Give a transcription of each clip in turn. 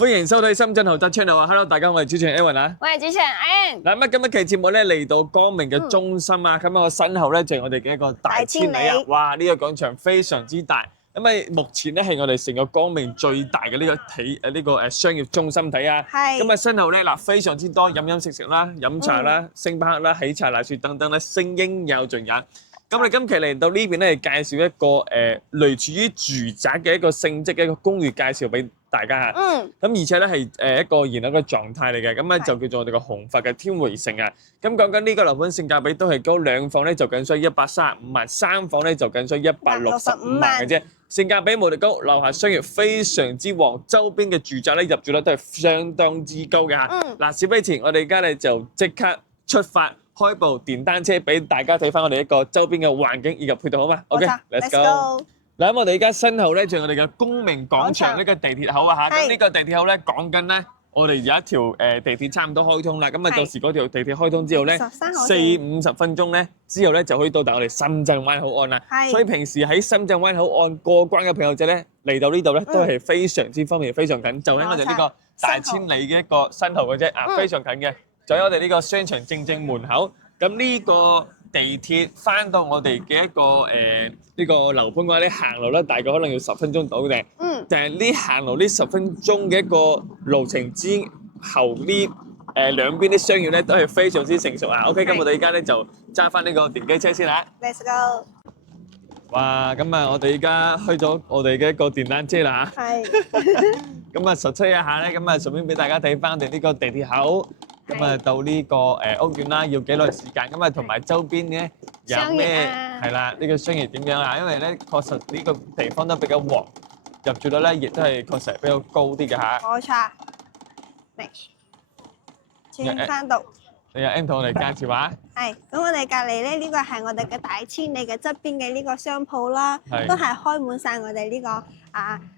歡迎收睇深圳豪宅 channel 啊 ！Hello， 大家好，我係主持人 Aaron 啊。我係主持人 Ian。嗱，咁今日期節目咧嚟到光明嘅中心啊，咁我身後咧就係我哋嘅一個大千里啊！哇，呢個廣場非常之大，咁啊目前咧係我哋成個光明最大嘅呢個商業中心體啊。係。咁啊身後咧嗱非常之多飲食啦、飲茶啦、星巴克啦、喜茶奶雪等等咧，聲應有盡有。咁我哋今期嚟到呢邊咧，介紹一個類似於住宅嘅一個性質嘅一個公寓介紹俾大家嚇。咁而且咧係一個現有嘅狀態嚟嘅，咁咧就叫做我哋個紅發嘅天匯城啊。咁講緊呢個樓盤性價比都係高，兩房咧就僅需135萬，三房咧就僅需165萬嘅啫。性價比無敵高，樓下商業非常之旺，周邊嘅住宅咧入住率都係相當之高嘅嚇。嗱，事不宜遲，我哋而家咧就即刻出發。開部電單車俾大家睇翻我哋一個周邊嘅環境以及配套好嘛 ？OK，let's go。嗱，咁我哋而家身後咧就係我哋嘅公明廣場呢個地鐵口啊嚇。咁呢個地鐵口咧講緊咧，我哋有一條地鐵差唔多開通啦。咁啊到時嗰條地鐵開通之後咧，40-50分鐘咧之後咧就可以到達我哋深圳灣口岸啦。所以平時喺深圳灣口岸過關嘅朋友仔咧嚟到呢度咧都係非常之方便，非常近，就喺我哋呢個大千里嘅一個身後嘅啫啊，非常近嘅。就喺我哋呢個商場正門口，咁呢個地鐵翻到我哋嘅一個呢個樓盤嘅話咧，行路咧大概可能要10分鐘到嘅。但係呢行路呢10分鐘嘅一個路程之後，呢兩邊啲商業咧都係非常之成熟啊。OK，咁我哋而家咧就揸翻呢個電機車先啦。Let's go。哇，咁啊，我哋而家去咗我哋嘅一個電單車啦嚇。係。咁啊，實測一下咧，咁啊順便俾大家睇翻我哋呢個地鐵口。咁啊，到呢個屋苑啦，要幾耐時間？咁啊，同埋周邊咧有咩係啦？呢個商業點樣啊？因為咧，確實呢個地方都比較旺，入住率咧亦都係確實比較高啲嘅嚇。冇錯。嚟，轉翻度。你阿 M 同我哋介紹下。係，咁我哋隔離咧，呢個係我哋嘅大千里嘅側邊嘅呢個商鋪啦，都係開滿曬我哋呢個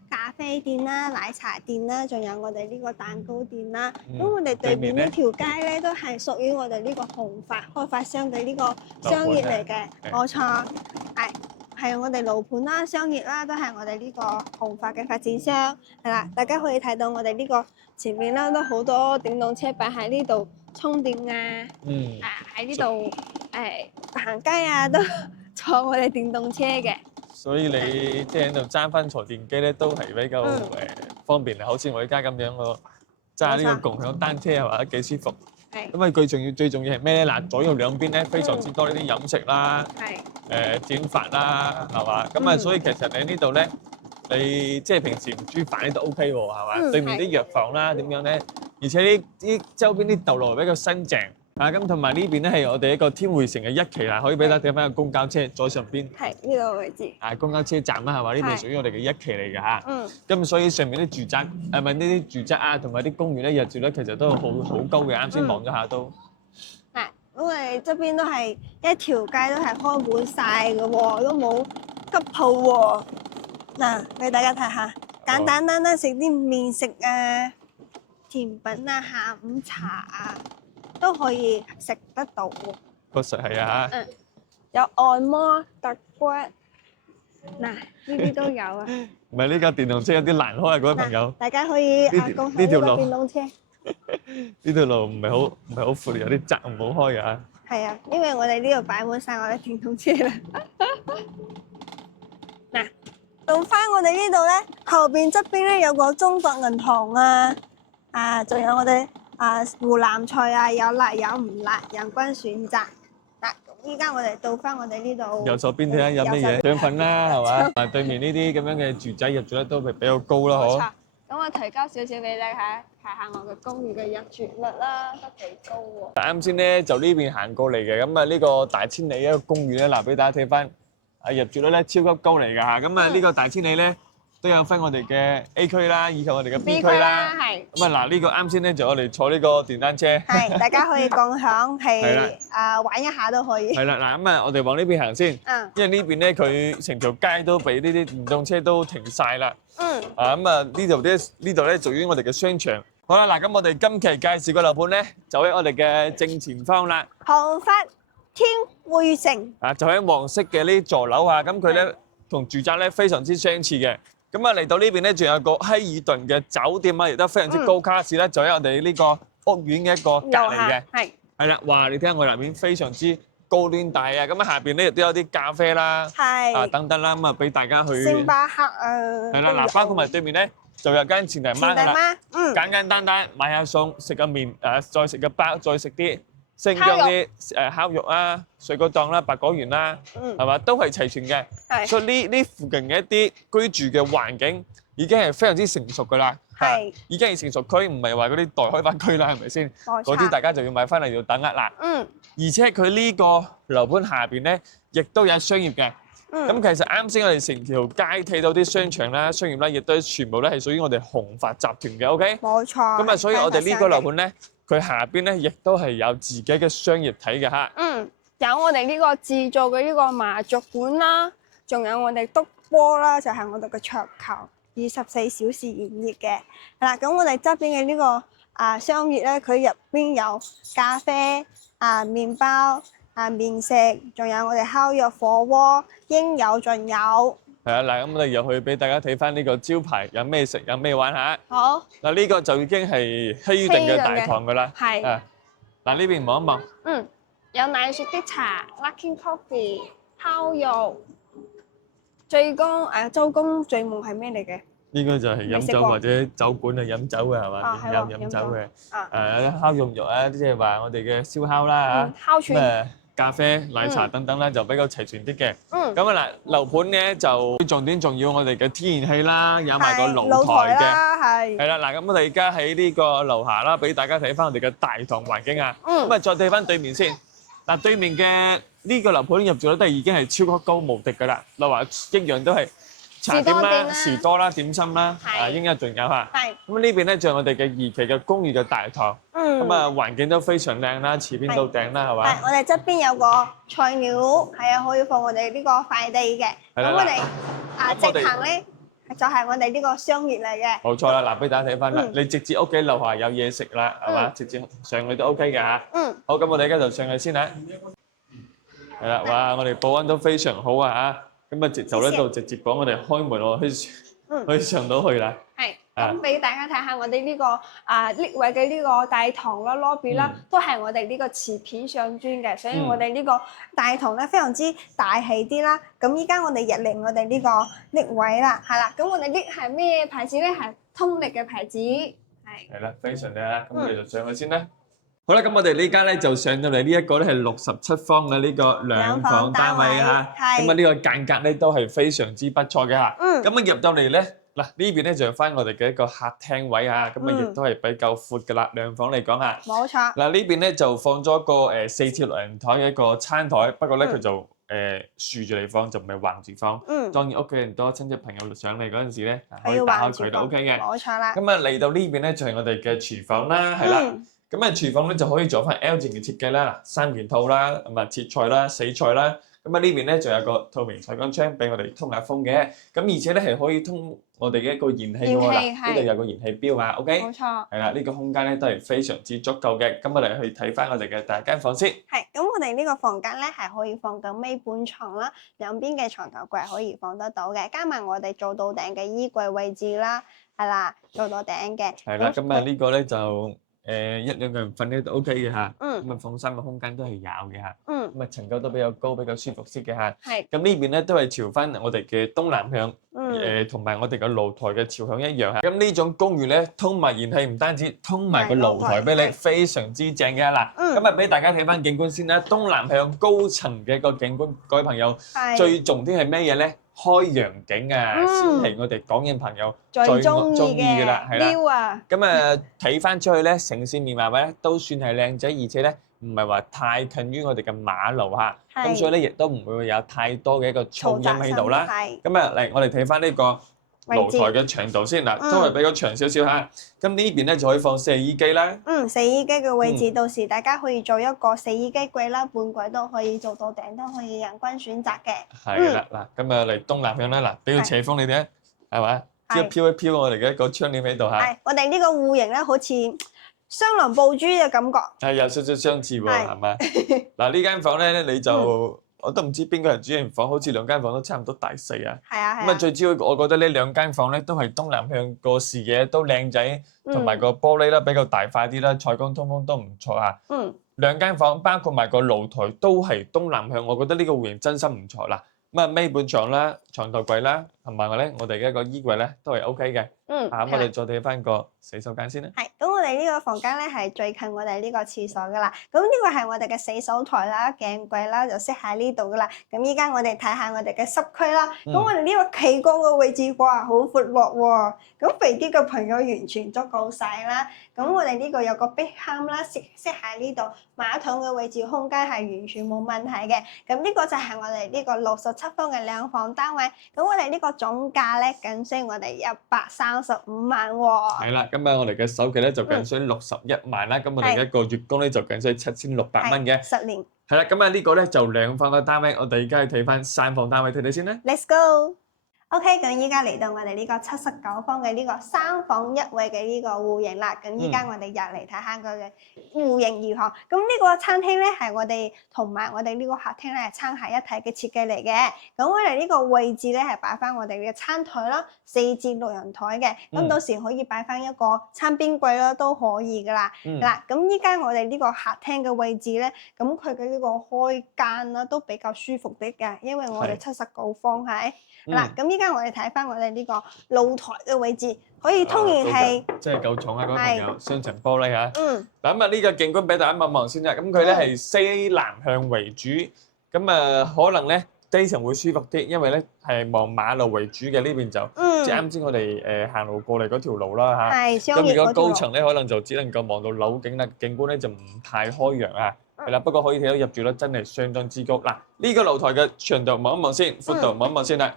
咖啡店啦、奶茶店啦，仲有我哋呢個蛋糕店啦。咁我哋對面呢條街咧，都係屬於我哋呢個紅發開發商嘅呢個商業嚟嘅，冇錯。係我哋樓盤啦、商業啦，都係我哋呢個紅發嘅發展商。係啦，大家可以睇到我哋呢個前面啦，都好多電動車擺喺呢度充電啊。喺呢度行街啊，都坐我哋電動車嘅。所以你即係喺度揸翻台電機咧，都係比較方便啊！好似我而家咁樣個揸呢個共享單車係嘛，幾舒服。咁啊，最重要係咩咧？嗱，左右兩邊咧非常之多呢啲飲食啦，剪髮啦，係嘛？咁啊，所以其實你喺呢度咧，你即係平時唔煮飯咧都 OK 喎，係嘛？對面啲藥房啦，點樣咧？而且呢啲周邊啲道路比較新淨。咁同埋呢邊咧係我哋一個天匯城嘅一期啦，可以俾大家睇翻個公交車左上邊。係呢個位置。公交車站啦，係嘛？呢邊屬於我哋嘅一期嚟嘅嚇。咁所以上面啲住宅呢啲住宅啊，同埋啲公寓咧入住咧，其實都好高嘅。啱先望咗下都。咁我哋側邊都係一條街都係開滿晒嘅喎，都冇吉鋪喎。嗱，俾大家睇下，簡單單食啲麵食啊、甜品啊、下午茶啊。都可以食得到喎，確實係啊嚇。有按摩、揼骨，嗱呢啲都有啊。唔係呢架電動車有啲難開啊，各位朋友。大家可以共享呢個電動車。呢條路唔係好闊，有啲窄，唔好開㗎。係啊，因為我哋呢度擺滿曬我哋電動車啦。嗱，到翻我哋呢度咧，後邊側邊咧有個中國銀行啊，仲有我哋。湖南菜啊，有辣有唔辣，人均選擇。嗱，依家我哋到翻我哋呢度。右手邊睇下有乜嘢？腸粉啦，係嘛？對面呢啲咁樣嘅住宅入住咧都係比較高啦，嗬。咁我提交少少俾你睇下我嘅公寓嘅入住率啦，都幾高喎。啱先咧就呢邊行過嚟嘅，咁啊呢個大千里一個公寓咧，嗱俾大家睇翻，入住率咧超級高嚟㗎嚇。咁啊呢個大千里咧。都有分我哋嘅 A 區啦，以及我哋嘅 B 區啦。係。咁啊嗱，呢個啱先咧就我哋坐呢個電單車。係，大家可以共享，係玩一下都可以。係啦，嗱咁啊，我哋往呢邊行先。因為呢邊咧佢成條街都俾呢啲電動車都停曬啦。咁啊呢度咧屬於我哋嘅商場。好啦，嗱咁我哋今期介紹個樓盤咧，就喺我哋嘅正前方啦。紅發天匯城。就喺黃色嘅呢座樓啊，咁佢咧同住宅咧非常之相似嘅。咁啊嚟到呢邊咧，仲有個希爾頓嘅酒店啊，亦都非常之高卡士啦，就喺我哋呢個屋苑嘅一個隔離嘅。係啦，哇！你睇下我入面非常之高端大啊，咁啊下邊咧亦都有啲咖啡啦，啊等等啦，咁啊俾大家去。星巴克啊。係啦，嗱，包括埋對面咧就有間前提媽㗎啦，簡簡單單買下餸，食個麵，再食個包，再食啲新疆啲烤肉啊、水果檔啦、白果園啦，係嘛，都係齊全嘅。所以呢附近嘅一啲居住嘅環境已經係非常之成熟㗎啦。係，已經係成熟區，唔係話嗰啲待開發區啦，係咪先？嗰啲大家就要買翻嚟要等啊嗱。而且佢呢個樓盤下邊咧，亦都有商業嘅。咁其實啱先我哋成條街睇到啲商場啦、商業啦，亦都全部咧係屬於我哋紅發集團嘅 ，OK？冇錯。咁啊，所以我哋呢個樓盤咧，佢下邊咧亦都係有自己嘅商業體嘅嚇。有我哋呢個自造嘅呢個麻雀館啦，仲有我哋篤波啦，就係我哋嘅桌球，24小時營業嘅。係啦，咁我哋側邊嘅呢個商業咧，佢入邊有咖啡、麵包、麵食，仲有我哋烤肉火鍋，應有盡有。係啊，嗱，咁我哋入去俾大家睇翻呢個招牌，有咩食，有咩玩嚇。好。嗱，呢個就已經係希爾頓嘅大堂㗎啦。係。嗱，呢邊望一望。有奶雪的茶、Lucky Coffee、烤肉。周公醉夢係咩嚟嘅？呢個就係飲酒或者酒館啊，飲酒嘅係嘛？飲酒嘅。烤肉啊，即係話我哋嘅燒烤啦嚇。烤串。咖啡、奶茶等等咧就比較齊全啲嘅。咁啊嗱，樓盤咧就重點仲要我哋嘅天然氣啦，有埋個露台嘅。係啦，嗱，咁我哋而家喺呢個樓下啦，俾大家睇翻我哋嘅大堂環境啊。咁啊，再睇翻對面先。嗱，對面嘅呢個樓盤入住率都已經係超級高無敵㗎啦。例如話一樣都係茶點啦、士多啦、點心啦，應有盡有嚇。咁呢邊咧就係我哋嘅2期嘅公寓嘅大堂。咁啊，環境都非常靚啦，池邊到頂啦，係嘛？我哋側邊有個菜鳥，係啊，可以放我哋呢個快遞嘅。咁我哋直行咧，就係我哋呢個商業嚟嘅。冇錯啦，嗱，俾大家睇翻啦，你直接屋企樓下有嘢食啦，係嘛？直接上去都 OK 嘅嚇。好，咁我哋而家就上去先啦。係啦，哇！我哋保安都非常好啊嚇。咁啊，直就呢度直接講，我哋開門我可以上到去啦。咁俾大家睇下我哋呢個呢位嘅呢個大堂啦、lobby 啦，都係我哋呢個瓷片上磚嘅，所以我哋呢個大堂咧非常之大氣啲啦。咁依家我哋入嚟我哋呢個 lift 位啦，係啦。咁我哋 lift 係咩牌子咧？係通力嘅牌子。係啦，非常靚啦。咁我哋就上去先啦。好啦，咁我哋呢間咧就上到嚟呢一個咧係67方嘅呢個兩房單位嚇。咁啊呢個間隔咧都係非常之不錯嘅嚇。咁啊入到嚟咧。嗱，呢邊咧就係翻我哋嘅一個客廳位啊，咁啊亦都係比較闊㗎啦，兩房嚟講啊。冇錯。嗱，呢邊咧就放咗個4節6人台嘅一個餐台，不過咧佢就豎住嚟放，就唔係橫住放。當然屋企人多親戚朋友上嚟嗰陣時咧，可以打開佢都 OK 嘅。冇錯啦。咁啊嚟到呢邊咧就係我哋嘅廚房啦，係啦。咁啊廚房咧就可以做翻 L 字嘅設計啦，3件套啦，咁啊切菜啦、洗菜啦。咁啊呢邊咧仲有個透明採光窗俾我哋通下風嘅，咁而且咧係可以通我哋嘅一個燃氣嘅喎啦，呢度有個燃氣錶啊 ，OK？冇錯。係啦，呢個空間咧都係非常之足夠嘅。咁我哋去睇翻我哋嘅第一間房先。係，咁我哋呢個房間咧係可以放到尾半床啦，兩邊嘅床頭櫃可以放得到嘅，加埋我哋做到頂嘅衣櫃位置啦，係啦，做到頂嘅。係啦，咁啊呢個咧就1-2個人瞓咧都 OK 嘅嚇。咁啊放衫嘅空間都係有嘅嚇。咁啊層高都比較高，比較舒服啲嘅嚇。係。咁呢邊咧都係朝翻我哋嘅東南向，同埋我哋嘅露台嘅朝向一樣嚇。咁呢種公寓咧通埋燃氣，唔單止通埋個露台俾你，非常之正嘅嗱。咁啊俾大家睇翻景觀先啦，東南向高層嘅個景觀，各位朋友，最重點係咩嘢咧？開陽景啊，先係我哋港人朋友最中意嘅啦，係啦。咁啊睇翻出去咧，城市面貌咧都算係靚仔，而且咧唔係話太近於我哋嘅馬路嚇，咁所以咧亦都唔會有太多嘅一個噪音喺度啦。咁啊嚟，我哋睇翻呢個露台嘅長度先嗱，都係比較長少少嚇。咁呢邊咧就可以放洗衣機啦。洗衣機嘅位置，到時大家可以做一個洗衣機櫃啦，半櫃都可以做到頂，都可以人均選擇嘅。係啦，嗱，咁啊嚟東南向啦，嗱，俾個斜風你哋啊，係嘛？即係飄一飄我哋嘅一個窗簾喺度嚇。係，我哋呢個戶型咧，好似雙龍布珠嘅感覺。係有少少相似喎，係嘛？嗱呢間房咧，你就我都唔知邊個係主人房，好似兩間房都差唔多大細啊。係啊係咁啊，最主要我覺得呢兩間房咧都係東南向，個視野都靚仔，同埋個玻璃啦比較大塊啲啦，採光通風都唔錯啊。兩間房包括埋個露台都係東南向，我覺得呢個戶型真心唔錯啦。咁啊，尾半床啦、床頭櫃啦，同埋咧我哋嘅一個衣櫃咧都係 OK 嘅。咁我哋再睇翻個洗手間先啦。係，咁我哋呢個房間咧係最近我哋呢個廁所噶啦。咁呢個係我哋嘅洗手台啦、鏡櫃啦，就設喺呢度噶啦。咁依家我哋睇下我哋嘅濕區啦。咁我哋呢個企缸嘅位置，哇，好闊落喎。咁肥啲嘅朋友完全足夠晒啦。咁我哋呢個有個壁龕啦，設喺呢度。馬桶嘅位置空間係完全冇問題嘅。咁呢個就係我哋呢個67方嘅兩房單位。咁我哋呢個總價咧，僅需我哋135萬喎。係啦，今日我哋嘅首期咧就僅需61萬啦。咁我哋嘅一個月供咧就僅需7600蚊嘅。10年。係啦，咁啊呢個咧就兩房嘅單位，我哋而家去睇翻三房單位睇睇先啦。 Let's go。OK，咁依家嚟到我哋呢個79方嘅呢個3房1衛嘅呢個戶型啦。咁依家我哋入嚟睇下佢嘅戶型如何。咁呢個餐廳咧係我哋同埋我哋呢個客廳咧係撐喺一體嘅設計嚟嘅。咁我哋呢個位置咧係擺翻我哋嘅餐台啦，4至6人台嘅。咁到時可以擺翻一個餐邊櫃啦，都可以噶啦。嗱，咁依家我哋呢個客廳嘅位置咧，咁佢嘅呢個開間啦都比較舒服啲嘅，因為我哋79方係。嗱，咁依家我哋睇翻我哋呢個露台嘅位置，可以通然係真係夠重啊！嗰位朋友，雙層玻璃嚇。嗱咁啊，呢個景觀俾大家望望先啦。咁佢咧係西南向為主，咁啊可能咧低層會舒服啲，因為咧係望馬路為主嘅呢邊就，即係啱先我哋行路過嚟嗰條路啦嚇。咁如果高層咧，可能就只能夠望到樓景啦，景觀咧就唔太開揚啊。係啦，不過可以睇到入住率真係相當之高。嗱，呢個露台嘅長度望一望先，闊度望一望先啦。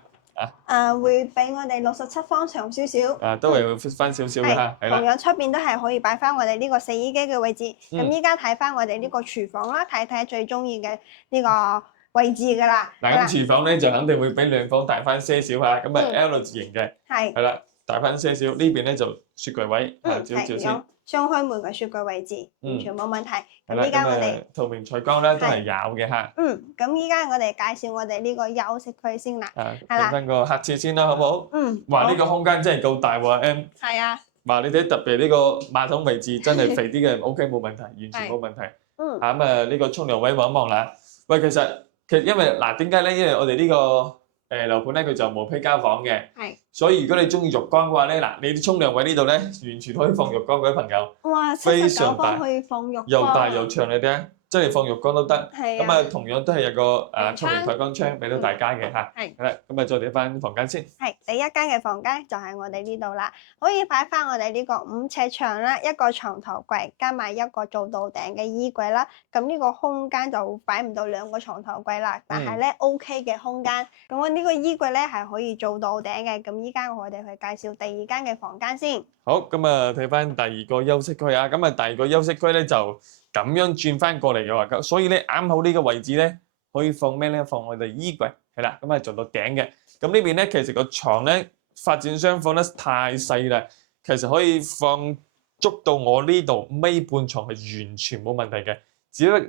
會比我哋67方長少少，都係會闊翻少少嘅嚇，係啦。同樣出邊都係可以擺翻我哋呢個洗衣機嘅位置。咁依家睇翻我哋呢個廚房啦，睇睇最中意嘅呢個位置㗎啦。嗱，咁廚房咧就肯定會比兩房大翻些少嚇，咁啊 L 字形嘅，係啦，大翻些少。呢邊咧就雪櫃位，照先。雙開門嘅雪櫃位置，完全冇問題。咁依家我哋透明採光咧都係有嘅嚇。咁依家我哋介紹我哋呢個休息區先啦。睇翻個客廁先啦，好唔好？哇！呢個空間真係夠大喎 M。係啊。哇！你睇特別呢個馬桶位置真係肥啲嘅，OK 冇問題，完全冇問題。咁啊呢個沖涼位望一望啦。喂，其實因為嗱點解咧？因為我哋呢個樓盤咧佢就冇披膠房嘅，所以如果你中意浴缸嘅話咧，嗱你啲沖涼位呢度咧，完全可以放浴缸嗰啲朋友，哇，非常大，可以放浴缸，又大又長，你睇下，真係放浴缸都得。咁啊，同樣都係有個透明採光窗俾到大家嘅嚇。係啦，咁啊再睇翻房間先。係第一間嘅房間就係我哋呢度啦，可以擺翻我哋呢個5尺長啦，一個床頭櫃加埋一個做到頂嘅衣櫃啦。咁呢個空間就擺唔到2個床頭櫃啦，但係咧 OK 嘅空間。咁我呢個衣櫃咧係可以做到頂嘅。咁依家我哋去介紹第二間嘅房間先。好，咁啊睇翻第二個休息區啊。咁啊第二個休息區咧就咁樣轉翻過嚟嘅話，所以咧啱好呢個位置咧可以放咩咧？放我哋衣櫃係啦，咁啊做到頂嘅。咁呢邊咧其實個床咧發展商放得太細啦，其實可以放足到我呢度尾半床係完全冇問題嘅。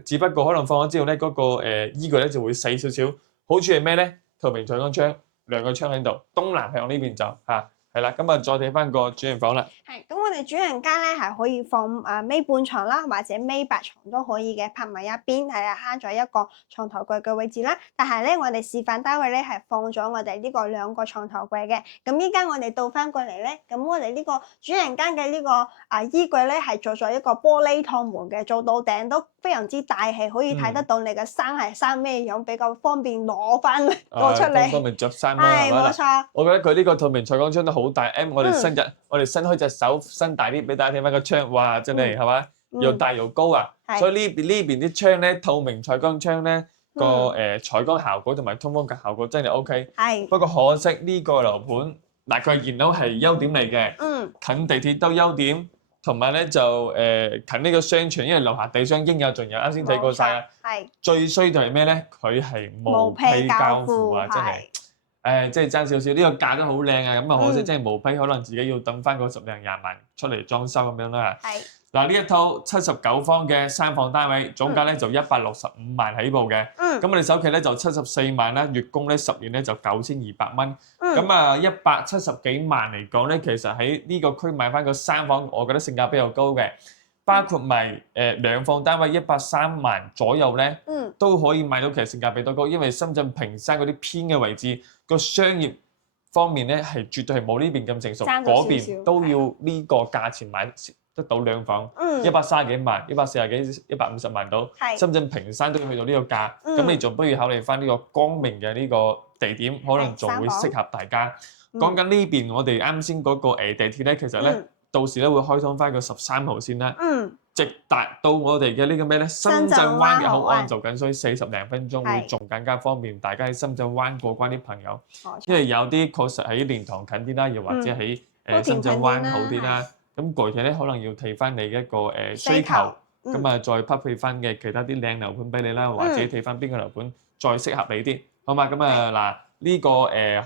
只不過可能放咗之後咧，嗰個衣櫃咧就會細少少。好處係咩咧？透明採光窗，2個窗喺度，東南向呢邊就嚇。係啦，咁啊再睇翻個主人房啦。咁我哋主人間咧係可以放尾半床啦，或者尾白床都可以嘅，拍埋一邊，係啊慳咗一個床頭櫃嘅位置啦。但係咧，我哋示範單位咧係放咗我哋呢個2個床頭櫃嘅。咁依家我哋倒翻過嚟咧，咁我哋呢個主人間嘅呢個衣櫃咧係做咗一個玻璃趟門嘅，做到頂都非常之大氣，可以睇得到你嘅衫係衫咩樣，比較方便攞翻攞出嚟。方便着衫咯，係冇錯。我覺得佢呢個透明採光窗都好大。我哋伸開隻手伸大啲俾大家睇翻個窗，哇！真係係嘛，又大又高啊！所以呢邊啲窗咧，透明採光窗咧個採光效果同埋通風嘅效果真係 OK。係。不過可惜呢個樓盤嗱，佢現樓係優點嚟嘅，近地鐵都優點，同埋咧就近呢個商場，因為樓下地商應有盡有，啱先睇過晒啊。係。最衰就係咩咧？佢係冇批交付啊！真係。即係爭少少，呢個價都好靚啊！咁啊可惜真係無批，可能自己要等翻個10零20萬出嚟裝修咁樣啦。係。嗱，呢一套79方嘅3房單位，總價咧就165萬起步嘅。咁我哋首期咧就74萬啦，月供咧10年咧就9200蚊。咁啊170幾萬嚟講咧，其實喺呢個區買翻個3房，我覺得性價比又高嘅。包括埋2房單位130萬左右咧，都可以買到，其實性價比都高，因為深圳坪山嗰啲偏嘅位置，個商業方面咧係絕對係冇呢邊咁成熟，嗰邊都要呢個價錢買得到2房，130幾萬、140幾、150萬到，深圳坪山都要去到呢個價，咁你仲不如考慮翻呢個光明嘅呢個地點，可能仲會適合大家。講緊呢邊我哋啱先嗰個地鐵咧，其實咧。到時咧會開通翻個13號線啦，直達到我哋嘅呢個咩咧？深圳灣嘅口岸就僅需40零分鐘，會仲更加方便大家喺深圳灣過關啲朋友。因為有啲確實喺蓮塘近啲啦，又或者喺深圳灣好啲啦。咁具體咧可能要睇翻你一個需求，咁啊再匹配翻嘅其他啲靚樓盤俾你啦，或者睇翻邊個樓盤再適合你啲，好嘛？咁啊嗱。呢個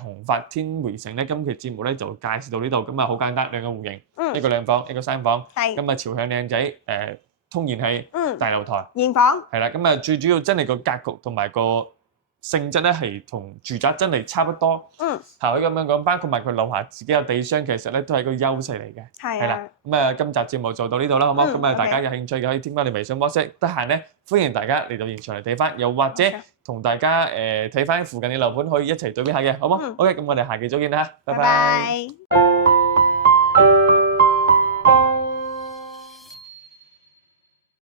宏發天回城咧，今期節目咧就介紹到呢度，咁啊好簡單，2個戶型，一個2房，一個3房，咁啊朝向靚仔，通然係大露台，現房，係啦，咁啊最主要真係個格局同埋個性質咧係同住宅真係差不多，係可以咁樣講，包括埋佢樓下自己有地箱，其實咧都係個優勢嚟嘅，係啦，咁啊今集節目做到呢度啦，好冇？咁啊大家有興趣嘅可以添加你微信 WhatsApp，得閒咧歡迎大家嚟到現場嚟睇翻，又或者同大家睇翻附近嘅樓盤可以一齊對比下嘅，好冇？OK，咁我哋下期再見啦，拜拜。